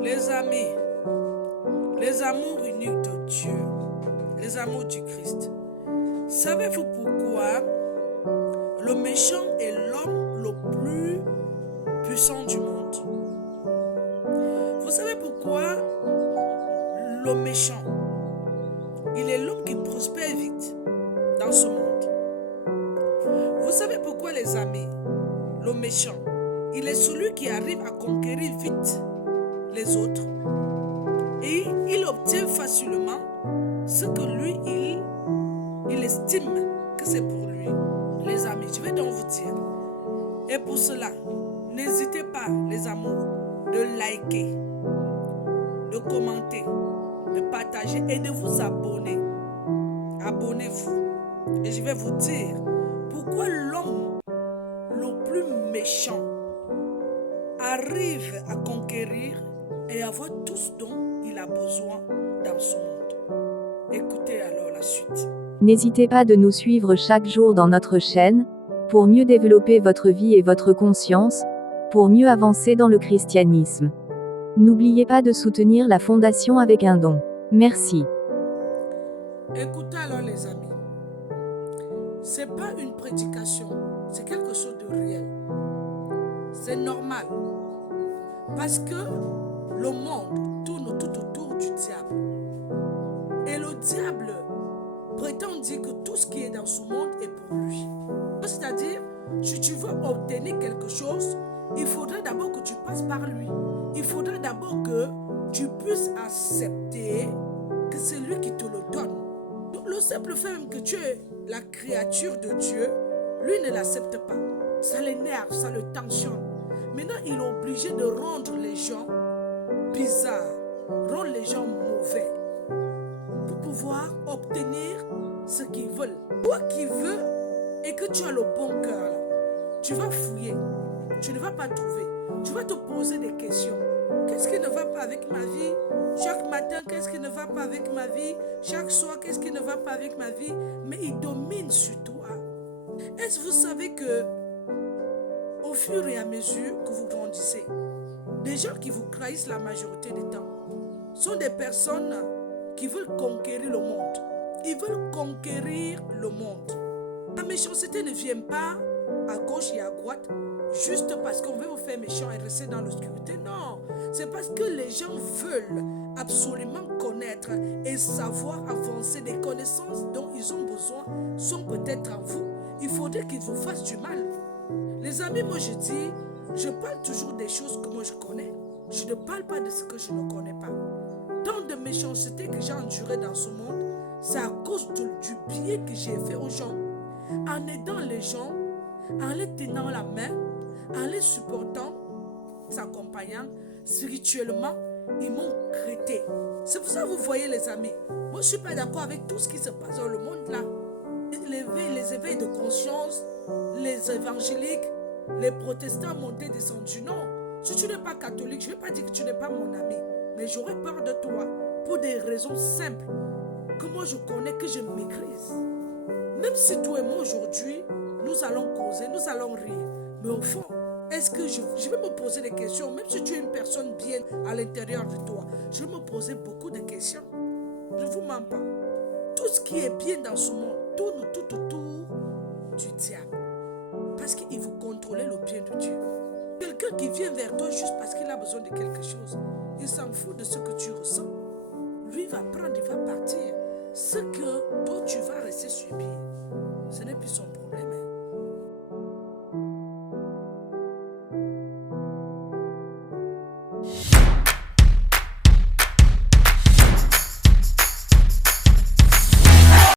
Les amis, les amours uniques de Dieu, les amours du Christ. Savez-vous pourquoi le méchant est l'homme le plus puissant du monde? Vous savez pourquoi le méchant, il est l'homme qui prospère vite dans ce monde? Vous savez pourquoi, les amis, le méchant, il est celui qui arrive à conquérir vite les autres et il obtient facilement ce que lui, il estime que c'est pour lui. Les amis, je vais donc vous dire. Et pour cela, n'hésitez pas, les amours, de liker, de commenter, de partager et de vous abonner. Abonnez-vous. Et je vais vous dire pourquoi l'homme le plus méchant arrive à conquérir et avoir tout ce dont il a besoin dans ce monde. Écoutez alors la suite. N'hésitez pas de nous suivre chaque jour dans notre chaîne, pour mieux développer votre vie et votre conscience, pour mieux avancer dans le christianisme. N'oubliez pas de soutenir la fondation avec un don. Merci. Écoutez alors, les amis. C'est pas une prédication, c'est quelque chose de réel. C'est normal. Parce que le monde tourne tout autour du diable. Et le diable prétend dire que tout ce qui est dans ce monde est pour lui. C'est-à-dire, si tu veux obtenir quelque chose, il faudrait d'abord que tu passes par lui. Il faudrait d'abord que tu puisses accepter que c'est lui qui te le donne. Donc, le simple fait même que tu es la créature de Dieu, lui ne l'accepte pas. Ça l'énerve, ça le tensionne. Maintenant, il est obligé de rendre les gens bizarres, rendre les gens mauvais pour pouvoir obtenir ce qu'ils veulent. Toi qui veux et que tu as le bon cœur, là, tu vas fouiller, tu ne vas pas trouver. Tu vas te poser des questions. Qu'est-ce qui ne va pas avec ma vie? Chaque matin, qu'est-ce qui ne va pas avec ma vie? Chaque soir, qu'est-ce qui ne va pas avec ma vie? Mais il domine sur toi. Est-ce que vous savez que au fur et à mesure que vous grandissez, les gens qui vous trahissent la majorité du temps sont des personnes qui veulent conquérir le monde. Ils veulent conquérir le monde. La méchanceté ne vient pas à gauche et à droite juste parce qu'on veut vous faire méchant et rester dans l'obscurité. Non, c'est parce que les gens veulent absolument connaître et savoir avancer. Des connaissances dont ils ont besoin sont peut-être en vous. Il faudrait qu'ils vous fassent du mal. Les amis, moi je dis, je parle toujours des choses que moi je connais. Je ne parle pas de ce que je ne connais pas. Tant de méchanceté que j'ai enduré dans ce monde, c'est à cause du bien que j'ai fait aux gens. En aidant les gens, en les tenant la main, en les supportant, s'accompagnant spirituellement, ils m'ont traité. C'est pour ça que vous voyez, les amis, moi je ne suis pas d'accord avec tout ce qui se passe dans le monde là. Les éveils de conscience, les évangéliques, les protestants montés, descendus. Non, si tu n'es pas catholique, je ne vais pas dire que tu n'es pas mon ami, mais j'aurais peur de toi pour des raisons simples que moi je connais, que je maîtrise. Même si toi et moi aujourd'hui, nous allons causer, nous allons rire, mais au fond, est-ce que je vais me poser des questions, même si tu es une personne bien à l'intérieur de toi, je vais me poser beaucoup de questions. Je ne vous mens pas. Tout ce qui est bien dans ce monde tourne tout autour du diable. Parce qu'il veut contrôler le bien de Dieu. Quelqu'un qui vient vers toi juste parce qu'il a besoin de quelque chose, il s'en fout de ce que tu ressens. Lui, il va prendre, il va partir.